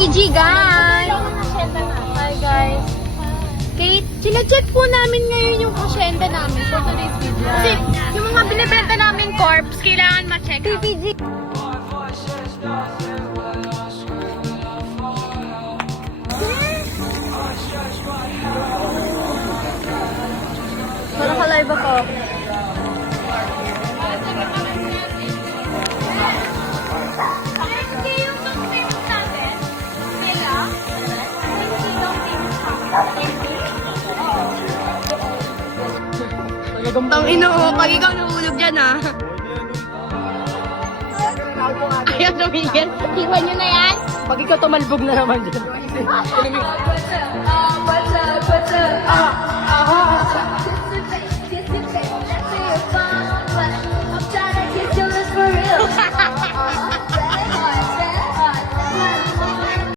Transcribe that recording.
PG guys! Hi guys! Okay, chinecheck po namin ngayon yung asyenda namin for today's video. Kasi yung mga binibenta namin corpse, kailangan ma-check out. PG! Naka-live ako. Tang ino, pag ikaw nahulog dyan Ayaw tumigil. Iwan nyo na yan. Pag ikaw tumalbog na naman dyan.